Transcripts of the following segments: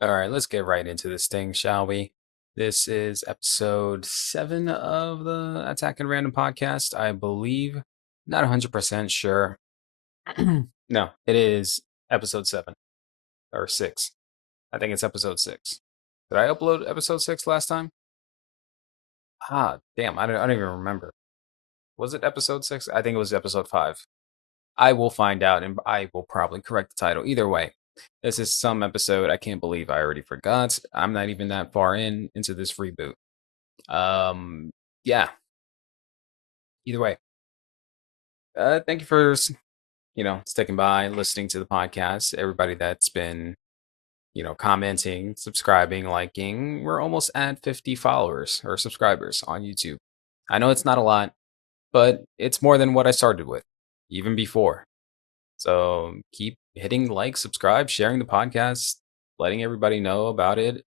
All right, let's get right into this thing, shall we? This is episode 7 of the Attack and Random podcast, I believe. Not 100% sure. No, it is episode 7 or 6. I think it's episode 6. Did I upload episode 6 last time? Damn, I don't even remember. Was it episode 6? I think it was episode 5. I will find out and I will probably correct the title. Either way, this is some episode I can't believe I already forgot. I'm not even that far into this reboot. Um, yeah, either way. Thank you for sticking by, listening to the podcast. Everybody that's been, commenting, subscribing, liking. We're almost at 50 followers or subscribers on YouTube. I know it's not a lot, but it's more than what I started with, even before. So keep hitting like, subscribe, sharing the podcast, letting everybody know about it.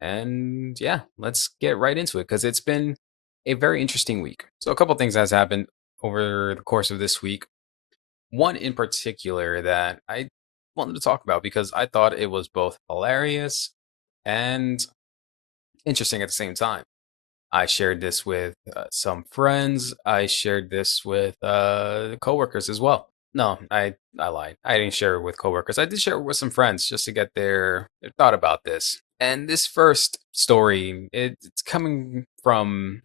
And yeah, let's get right into it because it's been a very interesting week. So, a couple things has happened over the course of this week. One in particular that I wanted to talk about because I thought it was both hilarious and interesting at the same time. I shared this with some friends. I shared this with coworkers as well. No, I lied. I didn't share it with coworkers. I did share it with some friends just to get their thought about this. And this first story, it's coming from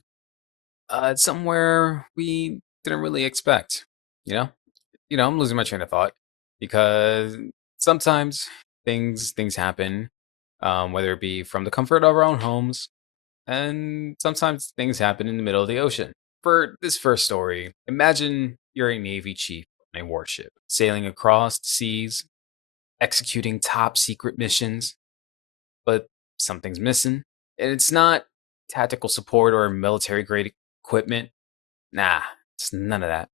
somewhere we didn't really expect. You know, I'm losing my train of thought because sometimes things happen, whether it be from the comfort of our own homes, and sometimes things happen in the middle of the ocean. For this first story, imagine you're a Navy chief on a warship, sailing across the seas, executing top secret missions, but something's missing. And it's not tactical support or military grade equipment. Nah, it's none of that.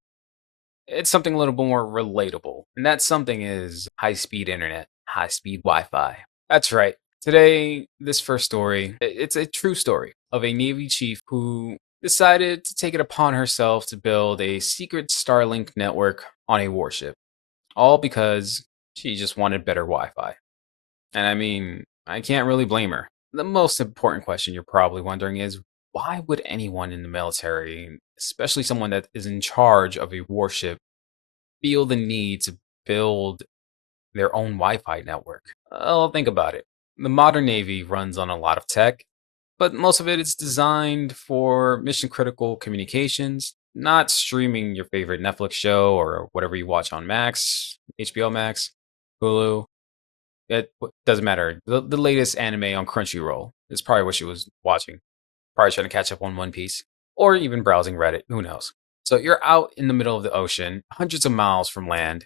It's something a little bit more relatable. And that something is high speed internet, high speed Wi Fi. That's right. Today, this first story, it's a true story of a Navy chief who decided to take it upon herself to build a secret Starlink network on a warship, all because she just wanted better Wi Fi. And I mean, I can't really blame her. The most important question you're probably wondering is why would anyone in the military, especially someone that is in charge of a warship, feel the need to build their own Wi Fi network? Well, think about it. The modern Navy runs on a lot of tech, but most of it is designed for mission critical communications, not streaming your favorite Netflix show or whatever you watch on Max, HBO Max, Hulu. It doesn't matter. The latest anime on Crunchyroll is probably what she was watching. Probably trying to catch up on One Piece or even browsing Reddit. Who knows? So you're out in the middle of the ocean, hundreds of miles from land,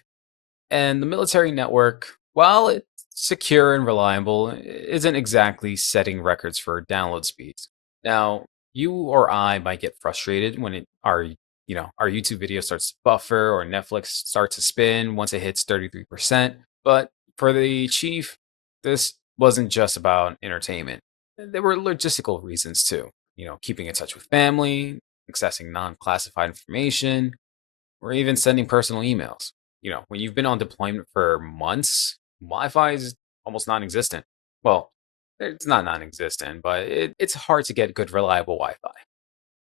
and the military network, while it's secure and reliable, isn't exactly setting records for download speeds. Now, you or I might get frustrated when our YouTube video starts to buffer or Netflix starts to spin once it hits 33%. But for the chief, this wasn't just about entertainment. There were logistical reasons too. Keeping in touch with family, accessing non-classified information, or even sending personal emails. When you've been on deployment for months, Wi-Fi is almost non-existent. Well, it's not non-existent, but it's hard to get good, reliable Wi-Fi,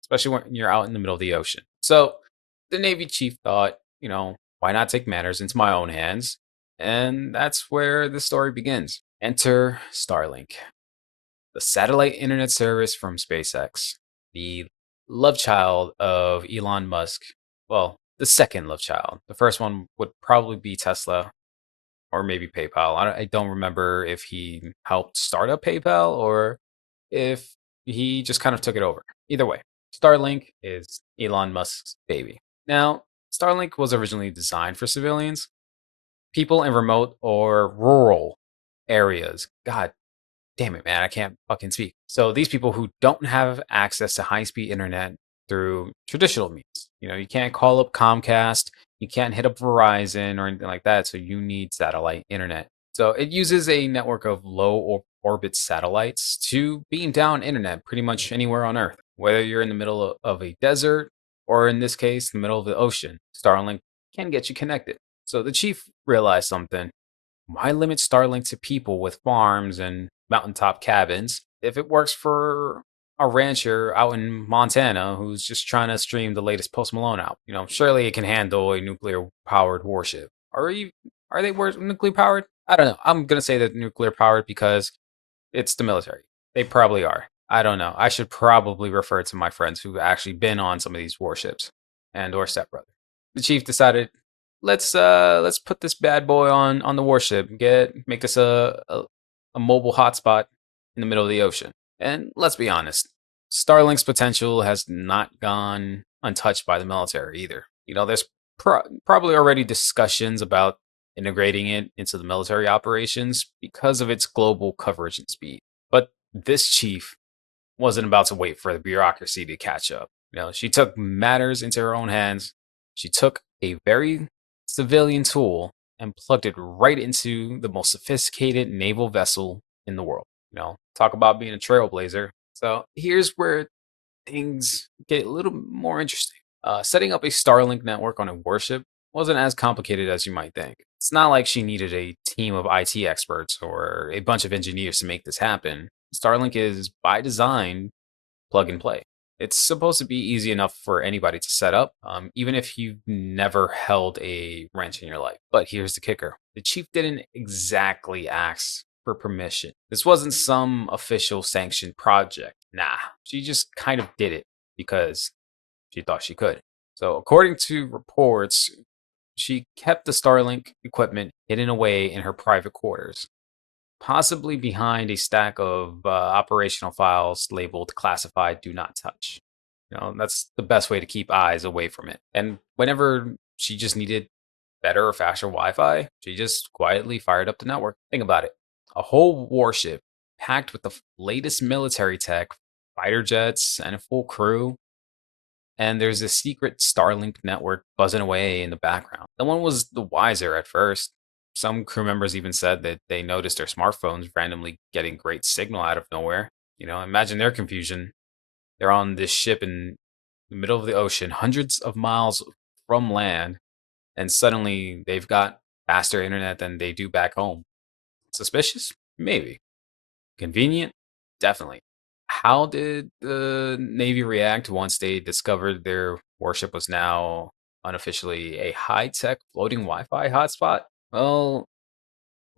especially when you're out in the middle of the ocean. So the Navy chief thought, why not take matters into my own hands? And that's where the story begins. Enter Starlink, the satellite internet service from SpaceX, the love child of Elon Musk. Well, the second love child. The first one would probably be Tesla or maybe PayPal. I don't remember if he helped start up PayPal or if he just kind of took it over. Either way, Starlink is Elon Musk's baby. Now, Starlink was originally designed for civilians, people in remote or rural areas. God damn it, man, I can't fucking speak. So these people who don't have access to high-speed internet through traditional means, you can't call up Comcast, you can't hit up Verizon or anything like that. So you need satellite internet. So it uses a network of low orbit satellites to beam down internet pretty much anywhere on Earth, whether you're in the middle of a desert or in this case, the middle of the ocean. Starlink can get you connected. So the chief realized something. Why limit Starlink to people with farms and mountaintop cabins. If it works for a rancher out in Montana who's just trying to stream the latest Post Malone out, surely it can handle a nuclear powered warship. Are they nuclear powered? I don't know. I'm gonna say that nuclear powered because it's the military. They probably are. I don't know. I should probably refer to my friends who've actually been on some of these warships and or stepbrother. The chief decided, let's put this bad boy on the warship. Make this a mobile hotspot in the middle of the ocean. And let's be honest, Starlink's potential has not gone untouched by the military either. There's probably already discussions about integrating it into the military operations because of its global coverage and speed. But this chief wasn't about to wait for the bureaucracy to catch up. She took matters into her own hands. She took a very civilian tool and plugged it right into the most sophisticated naval vessel in the world. Talk about being a trailblazer. So here's where things get a little more interesting. Setting up a Starlink network on a warship wasn't as complicated as you might think. It's not like she needed a team of IT experts or a bunch of engineers to make this happen. Starlink is, by design, plug and play. It's supposed to be easy enough for anybody to set up, even if you've never held a wrench in your life. But here's the kicker: the chief didn't exactly ask for permission. This wasn't some official sanctioned project. Nah, she just kind of did it because she thought she could. So, according to reports, she kept the Starlink equipment hidden away in her private quarters, possibly behind a stack of operational files labeled classified do not touch. That's the best way to keep eyes away from it. And whenever she just needed better or faster Wi Fi, she just quietly fired up the network. Think about it: a whole warship packed with the latest military tech, fighter jets, and a full crew. And there's a secret Starlink network buzzing away in the background. No one was the wiser at first. Some crew members even said that they noticed their smartphones randomly getting great signal out of nowhere. Imagine their confusion. They're on this ship in the middle of the ocean, hundreds of miles from land, and suddenly they've got faster internet than they do back home. Suspicious? Maybe. Convenient? Definitely. How did the Navy react once they discovered their warship was now unofficially a high tech floating Wi Fi hotspot? Well,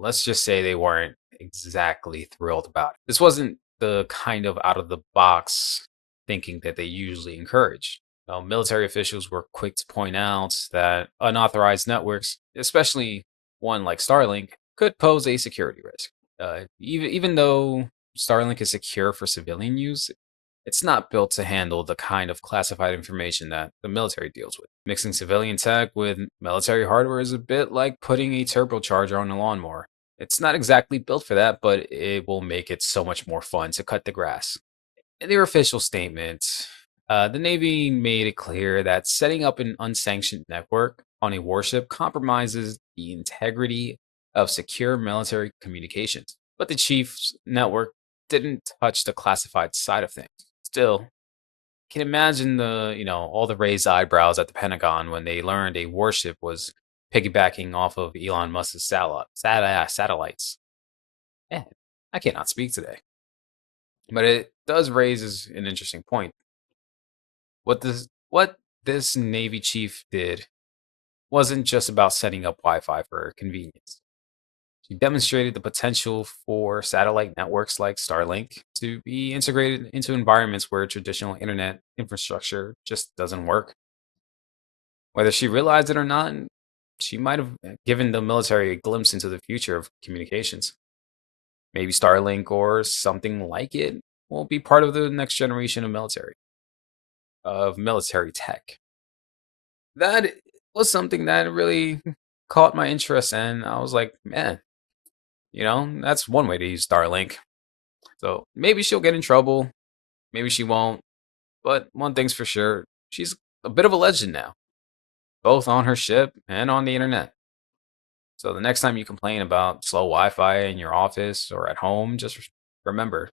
let's just say they weren't exactly thrilled about it. This wasn't the kind of out of the box thinking that they usually encourage. Military officials were quick to point out that unauthorized networks, especially one like Starlink, could pose a security risk. Even though Starlink is secure for civilian use, it's not built to handle the kind of classified information that the military deals with. Mixing civilian tech with military hardware is a bit like putting a turbocharger on a lawnmower. It's not exactly built for that, but it will make it so much more fun to cut the grass. In their official statement, the Navy made it clear that setting up an unsanctioned network on a warship compromises the integrity of secure military communications. But the chief's network didn't touch the classified side of things. Still, can imagine all the raised eyebrows at the Pentagon when they learned a warship was piggybacking off of Elon Musk's satellites. Man, I cannot speak today. But it does raise an interesting point. What this Navy chief did wasn't just about setting up Wi-Fi for convenience. She demonstrated the potential for satellite networks like Starlink to be integrated into environments where traditional internet infrastructure just doesn't work. Whether she realized it or not, she might have given the military a glimpse into the future of communications. Maybe Starlink or something like it will be part of the next generation of military tech. That was something that really caught my interest, and I was like, man, that's one way to use Starlink. So maybe she'll get in trouble, maybe she won't, but one thing's for sure, she's a bit of a legend now, both on her ship and on the internet. So the next time you complain about slow Wi-Fi in your office or at home, just remember,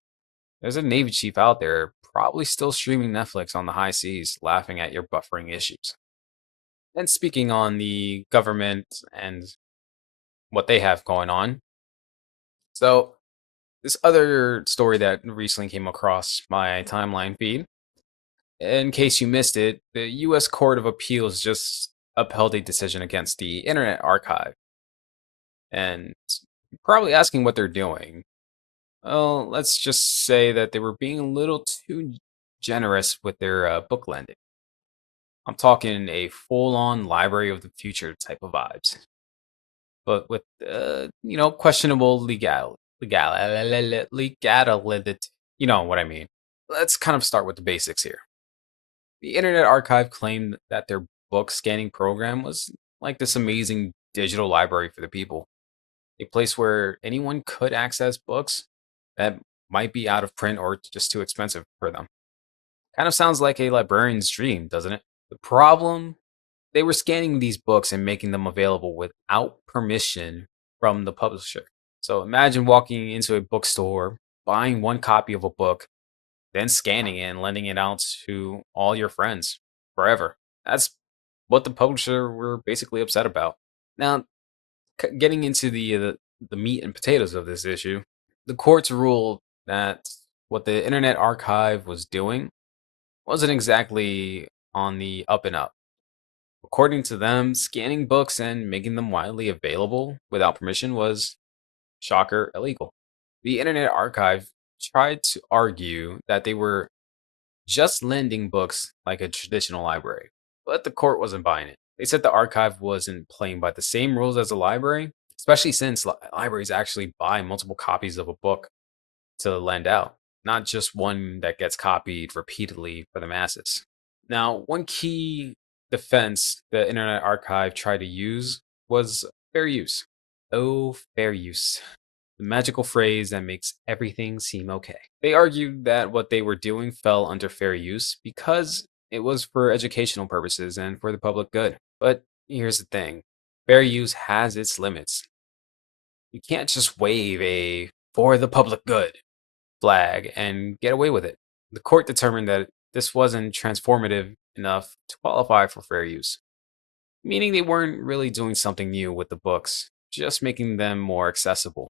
there's a Navy chief out there probably still streaming Netflix on the high seas, laughing at your buffering issues. And speaking on the government and what they have going on, so this other story that recently came across my timeline feed. In case you missed it, the US Court of Appeals just upheld a decision against the Internet Archive. And you're probably asking what they're doing. Well, let's just say that they were being a little too generous with their book lending. I'm talking a full on library of the future type of vibes, but with, questionable legality. You know what I mean. Let's kind of start with the basics here. The Internet Archive claimed that their book scanning program was like this amazing digital library for the people, a place where anyone could access books that might be out of print or just too expensive for them. Kind of sounds like a librarian's dream, doesn't it? The problem, they were scanning these books and making them available without permission from the publisher. So imagine walking into a bookstore, buying one copy of a book, then scanning it and lending it out to all your friends forever. That's what the publisher were basically upset about. Now, getting into the meat and potatoes of this issue, the courts ruled that what the Internet Archive was doing wasn't exactly on the up and up. According to them, scanning books and making them widely available without permission was, shocker, illegal. The Internet Archive tried to argue that they were just lending books like a traditional library, but the court wasn't buying it. They said the archive wasn't playing by the same rules as a library, especially since libraries actually buy multiple copies of a book to lend out, not just one that gets copied repeatedly for the masses. Now, one key defense the Internet Archive tried to use was fair use. Oh, fair use. The magical phrase that makes everything seem okay. They argued that what they were doing fell under fair use because it was for educational purposes and for the public good. But here's the thing, fair use has its limits. You can't just wave a for the public good flag and get away with it. The court determined that this wasn't transformative enough to qualify for fair use, meaning they weren't really doing something new with the books, just making them more accessible,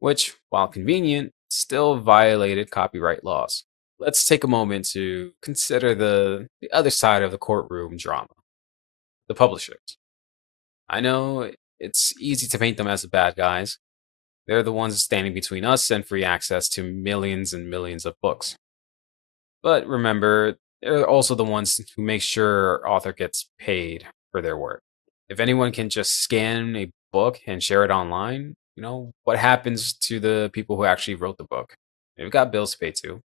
which, while convenient, still violated copyright laws. Let's take a moment to consider the other side of the courtroom drama, the publishers. I know it's easy to paint them as the bad guys. They're the ones standing between us and free access to millions and millions of books. But remember, they're also the ones who make sure author gets paid for their work. If anyone can just scan a book and share it online, what happens to the people who actually wrote the book? They've got bills to pay too.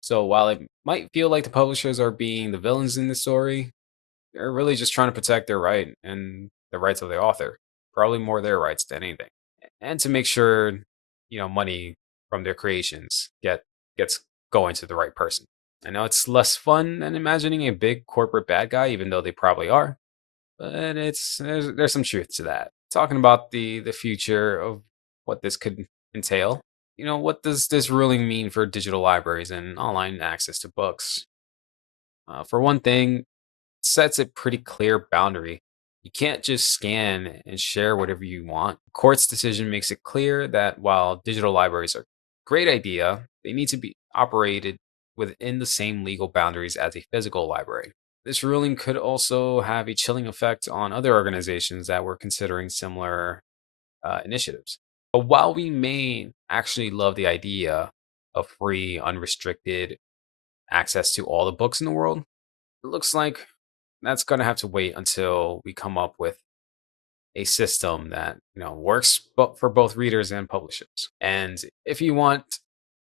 So while it might feel like the publishers are being the villains in the story, they're really just trying to protect their right and the rights of the author. Probably more their rights than anything. And to make sure, money from their creations gets going to the right person. I know it's less fun than imagining a big corporate bad guy, even though they probably are. But there's some truth to that. Talking about the future of what this could entail. What does this ruling mean for digital libraries and online access to books? For one thing, sets a pretty clear boundary. You can't just scan and share whatever you want. The court's decision makes it clear that while digital libraries are a great idea, they need to be operated within the same legal boundaries as a physical library. This ruling could also have a chilling effect on other organizations that were considering similar initiatives. But while we may actually love the idea of free, unrestricted access to all the books in the world, it looks like that's going to have to wait until we come up with a system that works for both readers and publishers. And if you want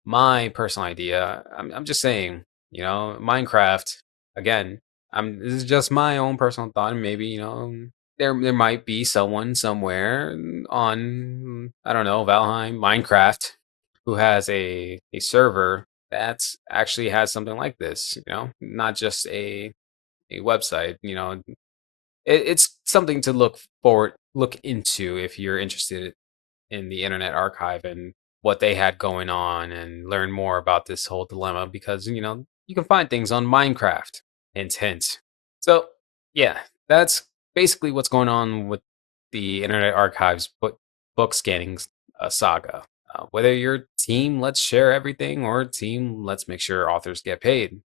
my personal idea, I'm just saying, Minecraft again. This is just my own personal thought, and maybe there might be someone somewhere on, I don't know, Valheim, Minecraft, who has a server that's actually has something like this. Not just a website. It's something to look into if you're interested in the Internet Archive and what they had going on and learn more about this whole dilemma because you can find things on Minecraft. Hint, hint. So yeah, that's basically what's going on with the Internet Archive's book scanning saga. Whether you're team let's share everything or team let's make sure authors get paid.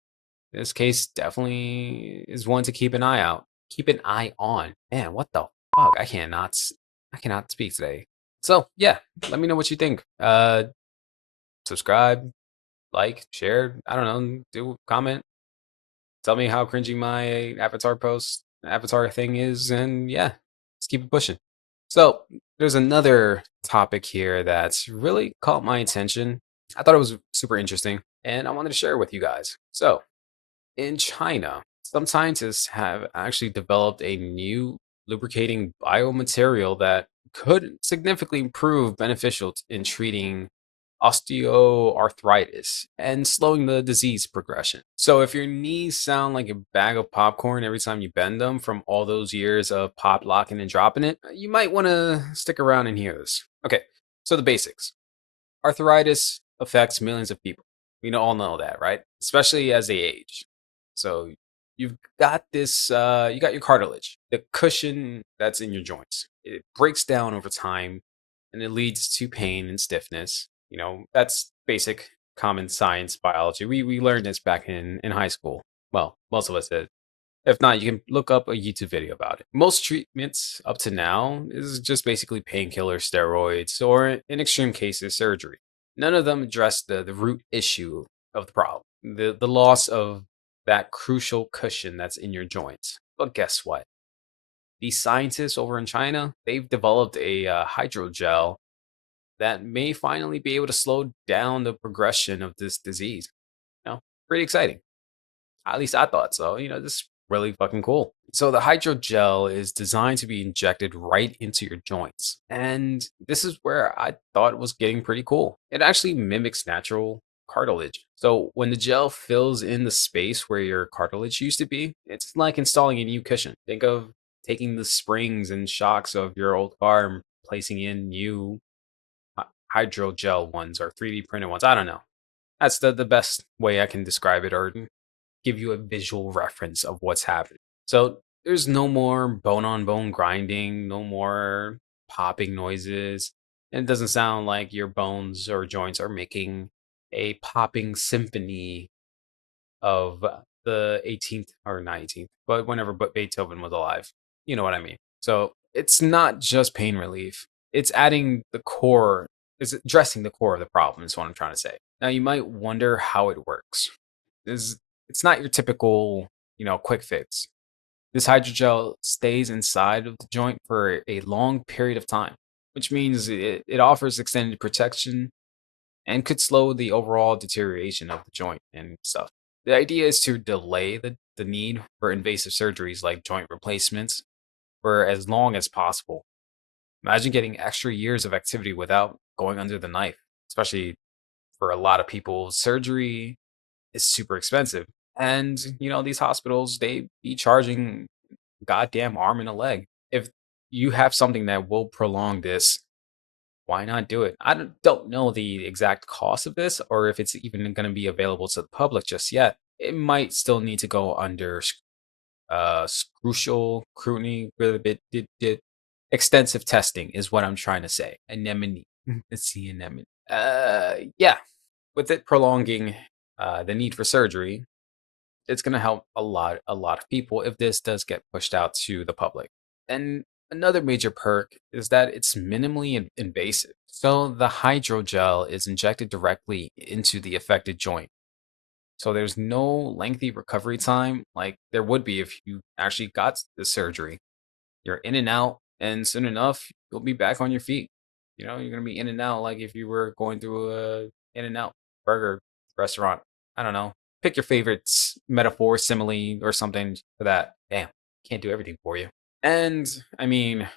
This case definitely is one to keep an eye out. Keep an eye on. Man, what the fuck? I cannot speak today. So yeah, let me know what you think. Subscribe, like, share. I don't know. Do comment. Tell me how cringy my avatar thing is, and yeah, let's keep it pushing. So there's another topic here that's really caught my attention. I thought it was super interesting, and I wanted to share it with you guys. So in China, some scientists have actually developed a new lubricating biomaterial that could significantly prove beneficial in treating osteoarthritis and slowing the disease progression. So, if your knees sound like a bag of popcorn every time you bend them from all those years of pop locking and dropping it, you might want to stick around and hear this. Okay, so the basics. Arthritis affects millions of people. We all know that, right? Especially as they age. So you've got you got your cartilage, the cushion that's in your joints. It breaks down over time and it leads to pain and stiffness. That's basic common science biology. We learned this back in high school. Well, most of us did. If not, you can look up a YouTube video about it. Most treatments up to now is just basically painkillers, steroids, or in extreme cases, surgery. None of them address the root issue of the problem, the loss of that crucial cushion that's in your joints. But guess what? These scientists over in China, they've developed a hydrogel that may finally be able to slow down the progression of this disease. Pretty exciting. At least I thought so. This is really fucking cool. So the hydrogel is designed to be injected right into your joints. And this is where I thought it was getting pretty cool. It actually mimics natural cartilage. So when the gel fills in the space where your cartilage used to be, it's like installing a new cushion. Think of taking the springs and shocks of your old car and placing in new hydrogel ones or 3D printed ones. I don't know. That's the best way I can describe it, or give you a visual reference of what's happening. So there's no more bone on bone grinding, no more popping noises. And it doesn't sound like your bones or joints are making a popping symphony of the 18th or 19th, but whenever Beethoven was alive. You know what I mean? So it's not just pain relief, it's adding the core, is addressing the core of the problem, is what I'm trying to say. Now, you might wonder how it works. It's not your typical, quick fix. This hydrogel stays inside of the joint for a long period of time, which means it offers extended protection and could slow the overall deterioration of the joint and stuff. The idea is to delay the need for invasive surgeries like joint replacements for as long as possible. Imagine getting extra years of activity without going under the knife, especially for a lot of people. Surgery is super expensive. And, these hospitals, they be charging goddamn arm and a leg. If you have something that will prolong this, why not do it? I don't know the exact cost of this or if it's even going to be available to the public just yet. It might still need to go under crucial, scrutiny, really extensive testing is what I'm trying to say. Anemone. Let's see, anemone. Yeah, with it prolonging the need for surgery, it's going to help a lot of people if this does get pushed out to the public. And another major perk is that it's minimally invasive. So the hydrogel is injected directly into the affected joint. So there's no lengthy recovery time like there would be if you actually got the surgery. You're in and out, and soon enough, you'll be back on your feet. You're gonna be in and out like if you were going through a in and out burger restaurant. I don't know. Pick your favorite metaphor, simile, or something for that. Damn, can't do everything for you. And I mean,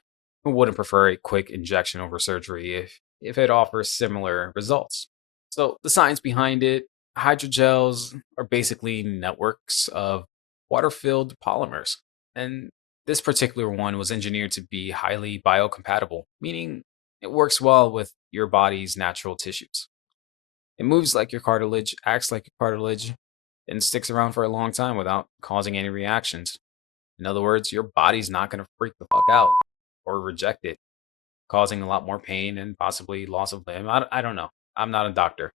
who wouldn't prefer a quick injection over surgery if it offers similar results? So the science behind it, hydrogels are basically networks of water-filled polymers. And this particular one was engineered to be highly biocompatible, meaning it works well with your body's natural tissues. It moves like your cartilage, acts like your cartilage, and sticks around for a long time without causing any reactions. In other words, your body's not going to freak the fuck out or reject it causing a lot more pain and possibly loss of limb. I don't know. I'm not a doctor.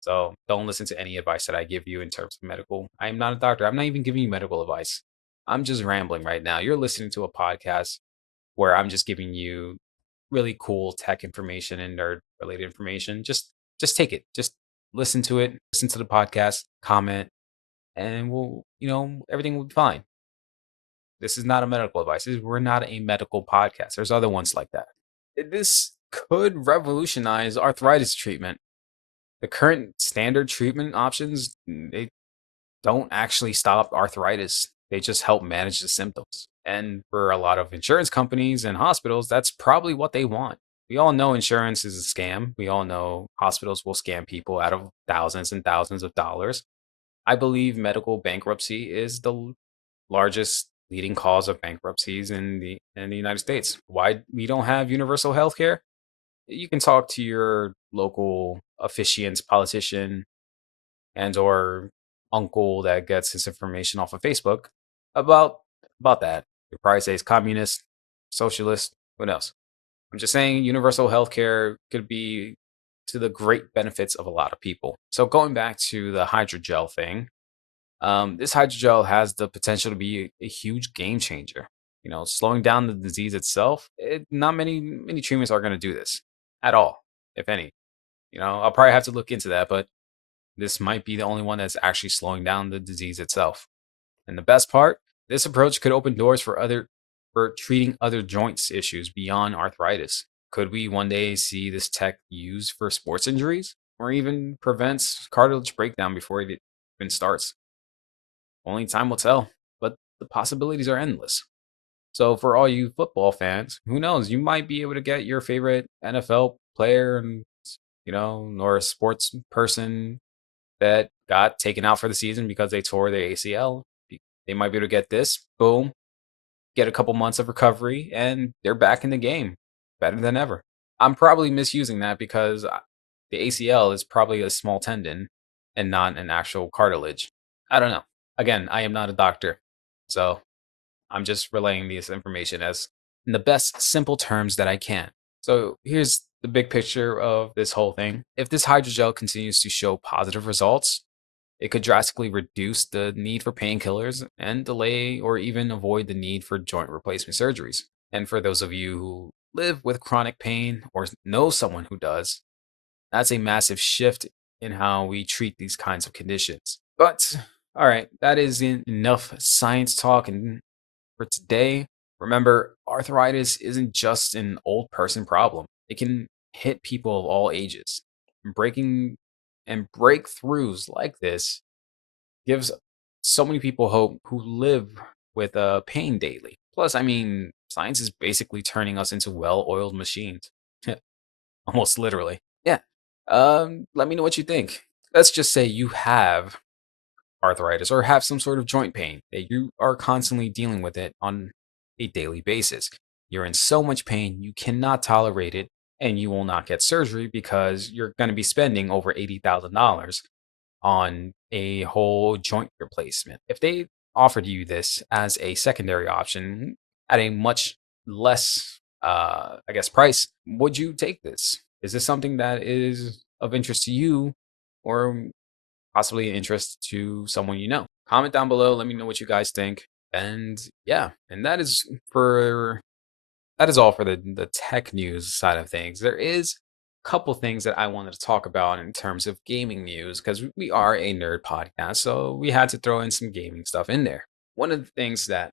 So don't listen to any advice that I give you in terms of medical. I am not a doctor. I'm not even giving you medical advice. I'm just rambling right now. You're listening to a podcast where I'm just giving you really cool tech information and nerd related information. Just take it. Just listen to it. Listen to the podcast, comment, and everything will be fine. This is not a medical advice. We're not a medical podcast. There's other ones like that. This could revolutionize arthritis treatment. The current standard treatment options, they don't actually stop arthritis. They just help manage the symptoms. And for a lot of insurance companies and hospitals, that's probably what they want. We all know insurance is a scam. We all know hospitals will scam people out of thousands and thousands of dollars. I believe medical bankruptcy is the largest leading cause of bankruptcies in the United States. Why we don't have universal health care? You can talk to your local officiant's politician and or uncle that gets his information off of Facebook about about that. Your probably say it's communist, socialist, who knows? I'm just saying universal healthcare could be to the great benefits of a lot of people. So going back to the hydrogel thing, this hydrogel has the potential to be a huge game changer. Slowing down the disease itself, not many treatments are going to do this at all, if any. I'll probably have to look into that, but this might be the only one that's actually slowing down the disease itself. And the best part, this approach could open doors for treating other joints issues beyond arthritis. Could we one day see this tech used for sports injuries or even prevents cartilage breakdown before it even starts? Only time will tell, but the possibilities are endless. So for all you football fans, who knows, you might be able to get your favorite NFL player and or a sports person that got taken out for the season because they tore their ACL. They might be able to get this, boom, get a couple months of recovery, and they're back in the game better than ever. I'm probably misusing that because the ACL is probably a small tendon and not an actual cartilage. I don't know. Again, I am not a doctor. So I'm just relaying this information as in the best simple terms that I can. So here's the big picture of this whole thing. If this hydrogel continues to show positive results, it could drastically reduce the need for painkillers and delay or even avoid the need for joint replacement surgeries. And for those of you who live with chronic pain or know someone who does, that's a massive shift in how we treat these kinds of conditions. But all right, that is enough science talk and for today. Remember, arthritis isn't just an old person problem. It can hit people of all ages. Breaking and breakthroughs like this gives so many people hope who live with pain daily. Plus, I mean, science is basically turning us into well-oiled machines, almost literally. Yeah. Let me know what you think. Let's just say you have arthritis or have some sort of joint pain that you are constantly dealing with it on a daily basis. You're in so much pain, you cannot tolerate it, and you will not get surgery because you're going to be spending over $80,000 on a whole joint replacement. If they offered you this as a secondary option at a much less, I guess, price, would you take this? Is this something that is of interest to you or possibly an interest to someone you know? Comment down below. Let me know what you guys think. And yeah, and that is all for the tech news side of things. There is a couple things that I wanted to talk about in terms of gaming news because we are a nerd podcast, so we had to throw in some gaming stuff in there. One of the things that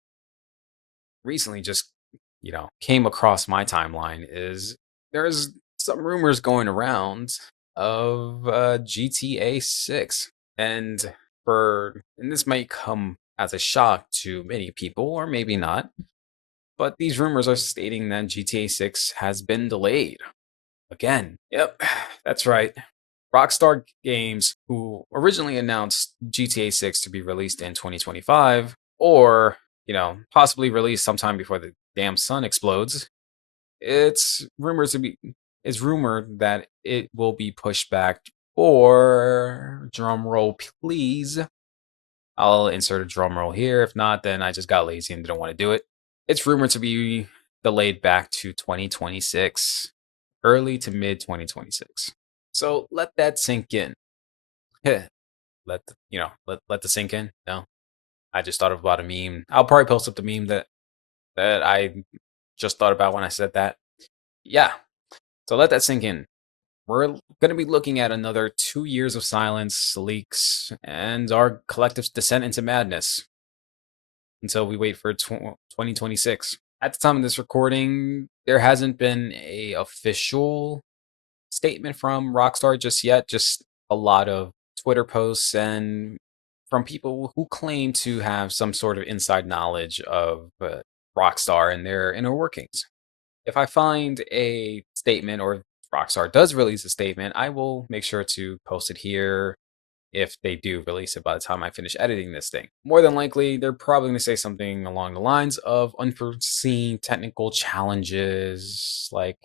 recently just came across my timeline is there's some rumors going around of GTA 6 and this might come as a shock to many people or maybe not, but these rumors are stating that GTA 6 has been delayed again. Yep, that's right. Rockstar Games, who originally announced GTA 6 to be released in 2025 or, possibly released sometime before the damn sun explodes, it's rumored that it will be pushed back for drum roll please. I'll insert a drum roll here. If not, then I just got lazy and didn't want to do it. It's rumored to be delayed back to 2026, early to mid 2026. So let that sink in. Heh, let the sink in. No, I just thought about a meme. I'll probably post up the meme that I just thought about when I said that. Yeah. So let that sink in. We're going to be looking at another 2 years of silence, leaks, and our collective descent into madness until we wait for 2026. At the time of this recording, there hasn't been a official statement from Rockstar just yet, just a lot of Twitter posts and from people who claim to have some sort of inside knowledge of Rockstar and their inner workings. If I find a statement or Rockstar does release a statement, I will make sure to post it here if they do release it by the time I finish editing this thing. More than likely, they're probably going to say something along the lines of unforeseen technical challenges, like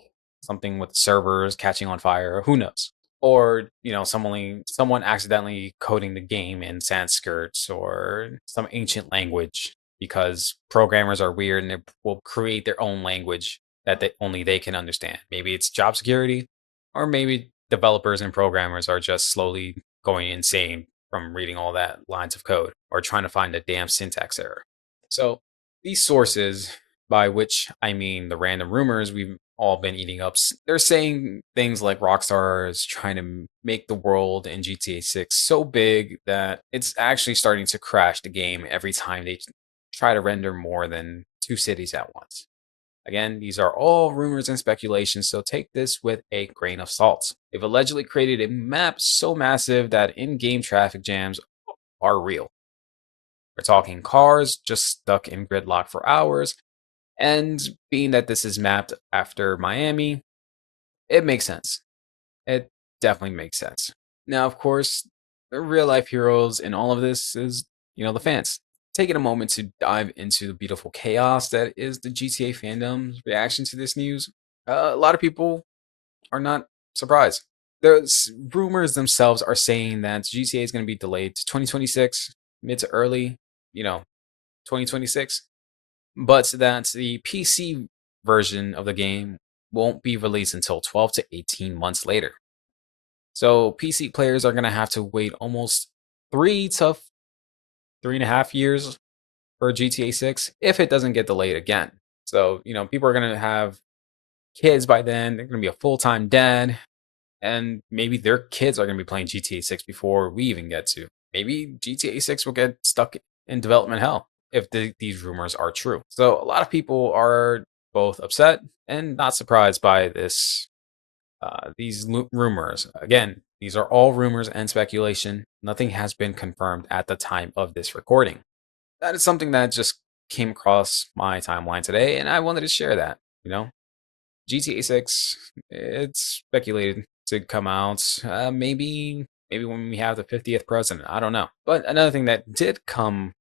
something with servers catching on fire, who knows? Or, someone accidentally coding the game in Sanskrit or some ancient language because programmers are weird and they will create their own language that only they can understand. Maybe it's job security, or maybe developers and programmers are just slowly going insane from reading all that lines of code or trying to find a damn syntax error. So these sources, by which I mean the random rumors we've all been eating up, they're saying things like Rockstar is trying to make the world in GTA 6 so big that it's actually starting to crash the game every time they try to render more than two cities at once. Again, these are all rumors and speculations, so take this with a grain of salt. They've allegedly created a map so massive that in game traffic jams are real. We're talking cars just stuck in gridlock for hours, and being that this is mapped after Miami, it makes sense. It definitely makes sense. Now, of course, the real life heroes in all of this is, the fans. Taking a moment to dive into the beautiful chaos that is the GTA fandom's reaction to this news. A lot of people are not surprised. The rumors themselves are saying that GTA is going to be delayed to 2026, mid to early, 2026, but that the PC version of the game won't be released until 12 to 18 months later. So PC players are going to have to wait almost 3 to 3.5 years for GTA 6 if it doesn't get delayed again. So, people are going to have kids by then. They're going to be a full time dad, and maybe their kids are going to be playing GTA 6 before we even get to. Maybe GTA 6 will get stuck in development hell if these rumors are true. So, a lot of people are both upset and not surprised by these rumors. Again, these are all rumors and speculation. Nothing has been confirmed at the time of this recording. That is something that just came across my timeline today, and I wanted to share that. GTA 6, it's speculated to come out maybe when we have the 50th president. I don't know. But another thing that did come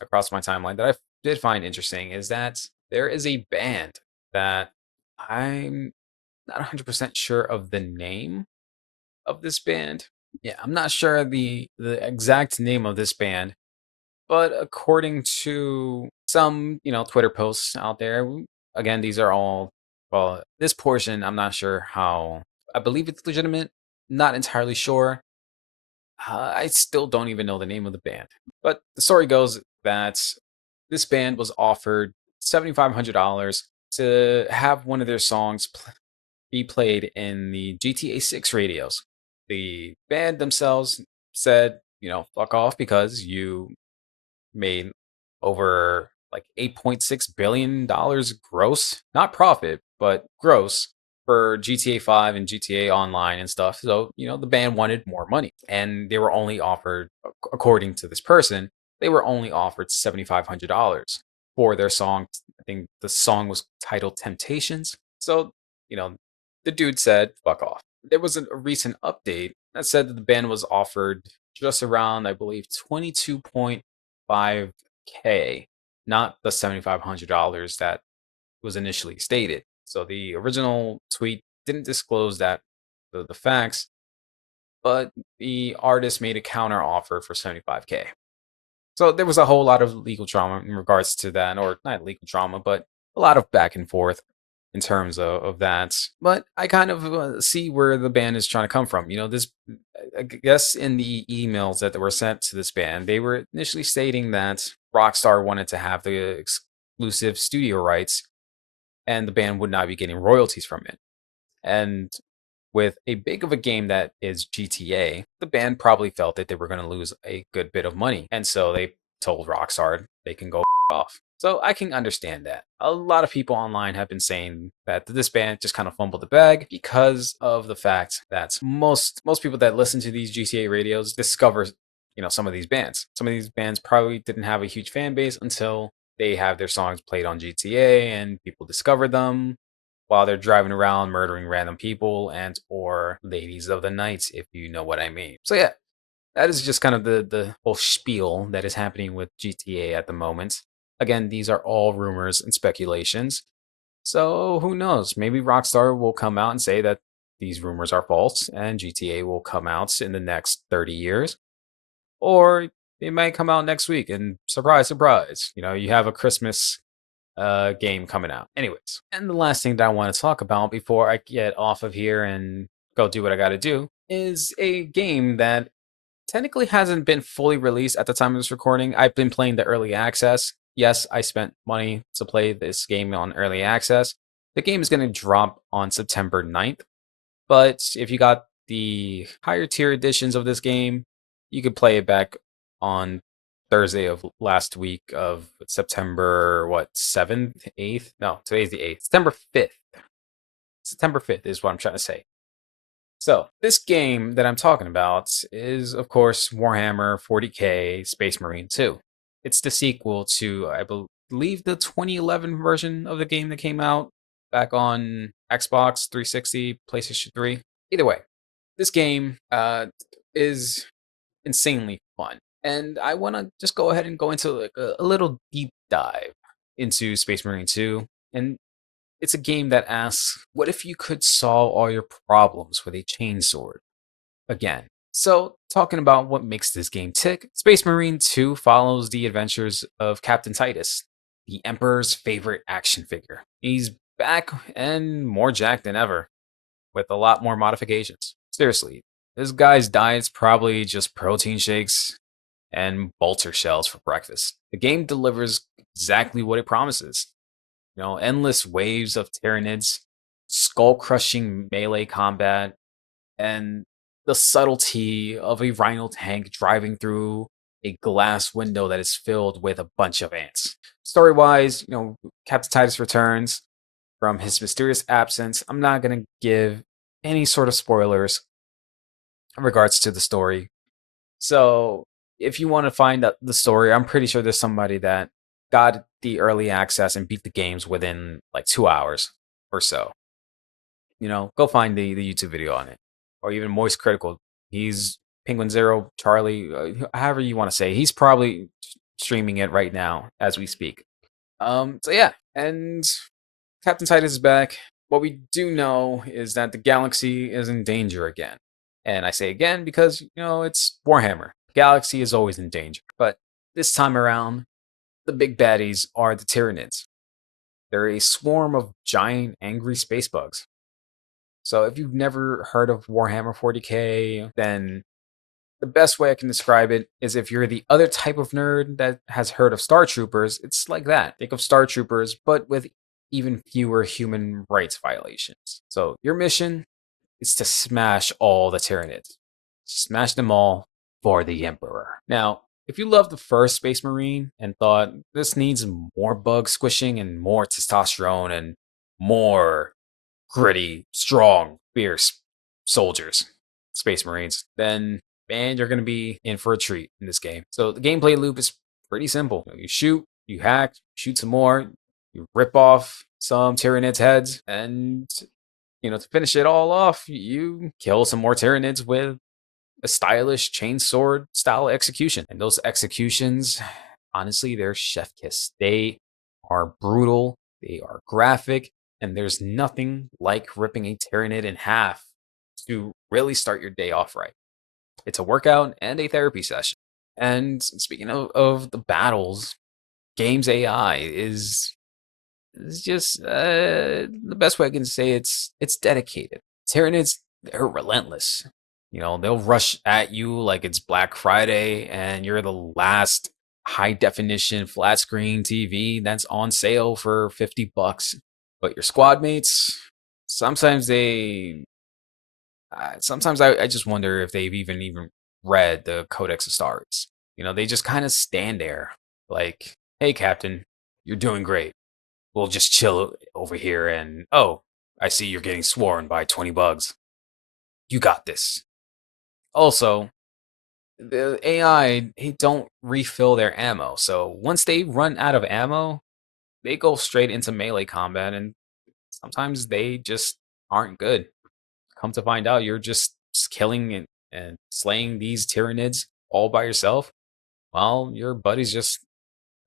across my timeline that I did find interesting is that there is a band that I'm not 100% sure of the name of this band. Yeah, I'm not sure the exact name of this band, but according to some, Twitter posts out there, again, these are all, well, this portion, I'm not sure how, I believe it's legitimate, not entirely sure. I still don't even know the name of the band. But the story goes that this band was offered $7,500 to have one of their songs be played in the GTA 6 radios. The band themselves said, fuck off because you made over like $8.6 billion gross, not profit, but gross for GTA 5 and GTA Online and stuff. So, the band wanted more money and they were only offered, according to this person, they were only offered $7,500 for their song. I think the song was titled Temptations. So, you know, the dude said, fuck off. There was a recent update that said that the band was offered just around, I believe, 22.5K, not the $7,500 that was initially stated. So the original tweet didn't disclose the facts, but the artist made a counter offer for 75K. So there was a whole lot of legal drama in regards to that, or not legal drama, but a lot of back and forth in terms of that. But I kind of see where the band is trying to come from. This, I guess, in the emails that were sent to this band, they were initially stating that Rockstar wanted to have the exclusive studio rights, and the band would not be getting royalties from it. And with a big of a game that is GTA, the band probably felt that they were going to lose a good bit of money. And so they told Rockstar they can go off. So I can understand that. A lot of people online have been saying that this band just kind of fumbled the bag because of the fact that most people that listen to these GTA radios discover, some of these bands. Some of these bands probably didn't have a huge fan base until they have their songs played on GTA and people discover them while they're driving around murdering random people and or ladies of the night, if you know what I mean. So yeah, that is just kind of the whole spiel that is happening with GTA at the moment. Again, these are all rumors and speculations. So who knows? Maybe Rockstar will come out and say that these rumors are false and GTA will come out in the next 30 years. Or it might come out next week and surprise, surprise, you have a Christmas game coming out. Anyways, and the last thing that I want to talk about before I get off of here and go do what I got to do is a game that technically hasn't been fully released at the time of this recording. I've been playing the early access. Yes, I spent money to play this game on early access. The game is going to drop on September 9th, but if you got the higher tier editions of this game, you could play it back on Thursday of last week of September, what, 7th, 8th? No, today's the 8th. September 5th. September 5th is what I'm trying to say. So, this game that I'm talking about is, of course, Warhammer 40K Space Marine 2. It's the sequel to, I believe, the 2011 version of the game that came out back on Xbox 360, PlayStation 3. Either way, this game is insanely fun. And I want to just go ahead and go into like a little deep dive into Space Marine 2. And it's a game that asks, what if you could solve all your problems with a chainsword? Again. So, talking about what makes this game tick, Space Marine 2 follows the adventures of Captain Titus, the Emperor's favorite action figure. He's back and more jacked than ever, with a lot more modifications. Seriously, this guy's diet's probably just protein shakes and bolter shells for breakfast. The game delivers exactly what it promises. Endless waves of Tyranids, skull crushing melee combat, and the subtlety of a Rhino tank driving through a glass window that is filled with a bunch of ants. Story wise, Captain Titus returns from his mysterious absence. I'm not going to give any sort of spoilers in regards to the story. So, if you want to find out the story, I'm pretty sure there's somebody that got the early access and beat the games within like 2 hours or so. Go find the YouTube video on it, or even Moist Critical. He's Penguin Zero, Charlie, however you want to say. He's probably streaming it right now as we speak. So yeah, and Captain Titus is back. What we do know is that the galaxy is in danger again. And I say again because, it's Warhammer. Galaxy is always in danger. But this time around, the big baddies are the Tyranids. They're a swarm of giant, angry space bugs. So if you've never heard of Warhammer 40K, then the best way I can describe it is if you're the other type of nerd that has heard of Star Troopers, it's like that. Think of Star Troopers, but with even fewer human rights violations. So your mission is to smash all the Tyranids. Smash them all for the Emperor. Now, if you love the first Space Marine and thought this needs more bug squishing and more testosterone and more gritty, strong, fierce soldiers, Space Marines, then man, you're going to be in for a treat in this game. So the gameplay loop is pretty simple. You shoot, you hack, shoot some more, you rip off some Tyranids' heads, and to finish it all off, you kill some more Tyranids with a stylish chainsword style execution. And those executions, honestly, they're chef kiss. They are brutal, they are graphic, and there's nothing like ripping a Tyranid in half to really start your day off right. It's a workout and a therapy session. And speaking of the battles, games AI is It's just the best way I can say it's dedicated. Tyranids, they're relentless. They'll rush at you like it's Black Friday and you're the last high definition flat screen TV that's on sale for $50. But your squad mates, sometimes sometimes I just wonder if they've even read the Codex of Stars. They just kind of stand there like, "Hey, Captain, you're doing great. We'll just chill over here and oh, I see you're getting sworn by 20 bugs. You got this." Also, the AI, they don't refill their ammo. So once they run out of ammo, they go straight into melee combat and sometimes they just aren't good. Come to find out, you're just killing and slaying these Tyranids all by yourself while your buddies just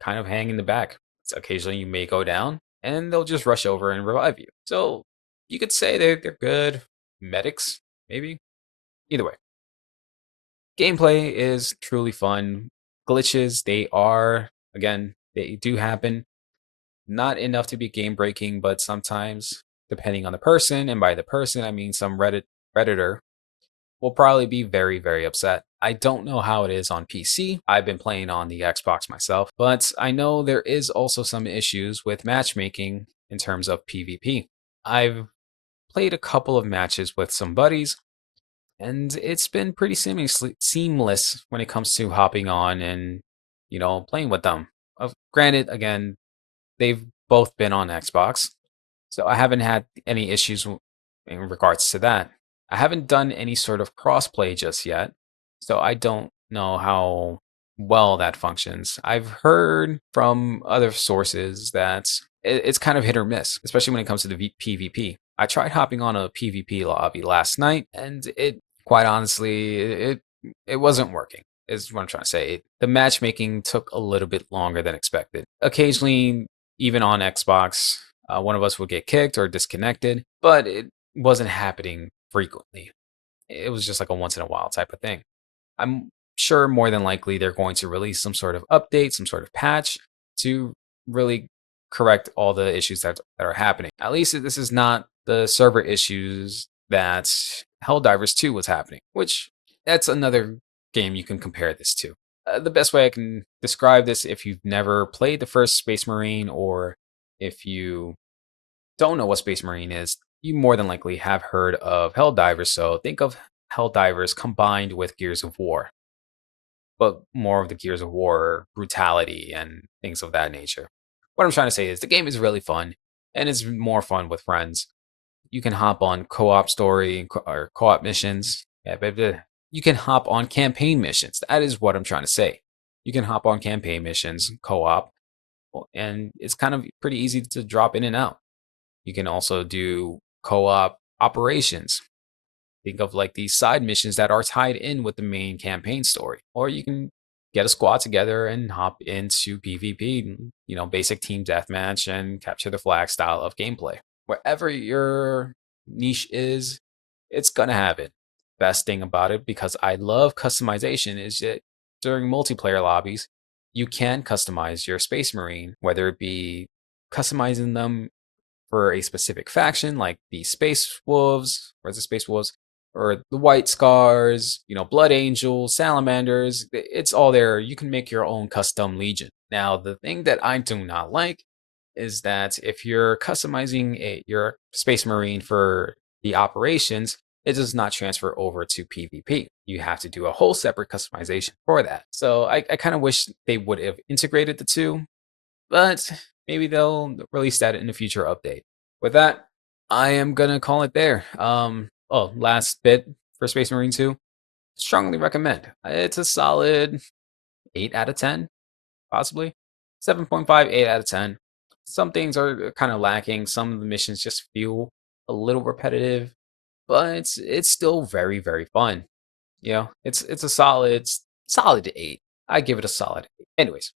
kind of hang in the back. So occasionally you may go down and they'll just rush over and revive you. So you could say they're good medics, maybe. Either way, gameplay is truly fun. Glitches, again, they do happen. Not enough to be game breaking, but sometimes, depending on the person, and by the person, I mean some Redditor, will probably be very, very upset. I don't know how it is on PC. I've been playing on the Xbox myself, but I know there is also some issues with matchmaking in terms of PvP. I've played a couple of matches with some buddies, and it's been pretty seamless when it comes to hopping on and, playing with them. Granted, again, they've both been on Xbox, so I haven't had any issues in regards to that. I haven't done any sort of crossplay just yet, so I don't know how well that functions. I've heard from other sources that it's kind of hit or miss, especially when it comes to the PvP. I tried hopping on a PvP lobby last night, and quite honestly, it wasn't working. Is what I'm trying to say. The matchmaking took a little bit longer than expected. Occasionally, even on Xbox, one of us would get kicked or disconnected, but it wasn't happening frequently. It was just like a once in a while type of thing. I'm sure more than likely they're going to release some sort of update, some sort of patch to really correct all the issues that are happening. At least this is not the server issues that Helldivers 2 was happening, which that's another game you can compare this to. The best way I can describe this, if you've never played the first Space Marine or if you don't know what Space Marine is, you more than likely have heard of Helldivers. So think of Helldivers combined with Gears of War, but more of the Gears of War brutality and things of that nature. What I'm trying to say is the game is really fun and it's more fun with friends. You can hop on co-op story or co-op missions. Yeah, but you can hop on campaign missions. That is what I'm trying to say. You can hop on campaign missions, co-op, and it's kind of pretty easy to drop in and out. You can also do co-op operations. Think of like these side missions that are tied in with the main campaign story. Or you can get a squad together and hop into PvP, basic team deathmatch and capture the flag style of gameplay. Wherever your niche is, it's gonna have it. Best thing about it, because I love customization, is that during multiplayer lobbies, you can customize your Space Marine, whether it be customizing them for a specific faction, like the Space Wolves, or the Space Wolves, or the White Scars, Blood Angels, Salamanders. It's all there. You can make your own custom legion. Now, the thing that I do not like is that if you're customizing your Space Marine for the operations, it does not transfer over to PvP. You have to do a whole separate customization for that. So I kind of wish they would have integrated the two, but maybe they'll release that in a future update. With that, I am gonna call it there. Last bit for Space Marine 2. Strongly recommend. It's a solid 8 out of 10, possibly. 7.5, 8 out of 10. Some things are kind of lacking. Some of the missions just feel a little repetitive, but it's still very, very fun. It's a solid 8. I give it a solid 8. Anyways,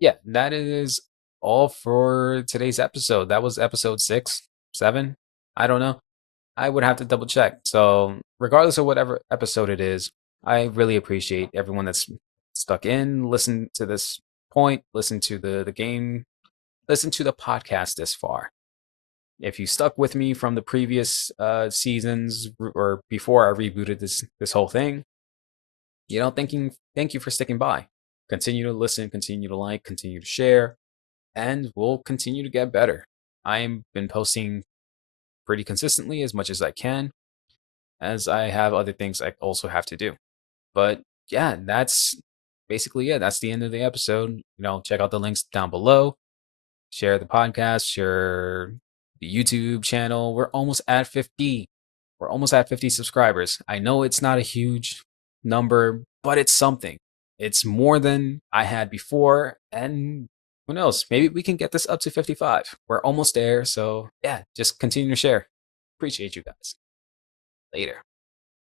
yeah, that is all for today's episode. That was episode 6, 7. I don't know. I would have to double check. So, regardless of whatever episode it is, I really appreciate everyone that's stuck in, listen to this point, listen to the game listened to the podcast this far. If you stuck with me from the previous seasons or before I rebooted this whole thing, thank you for sticking by. Continue to listen, continue to like, continue to share, and we'll continue to get better. I've been posting pretty consistently as much as I can, as I have other things I also have to do. But yeah, that's basically it. That's the end of the episode. Check out the links down below. Share the podcast, share the YouTube channel. We're almost at 50. We're almost at 50 subscribers. I know it's not a huge number, but it's something. It's more than I had before. And who knows? Maybe we can get this up to 55. We're almost there. So yeah, just continue to share. Appreciate you guys. Later.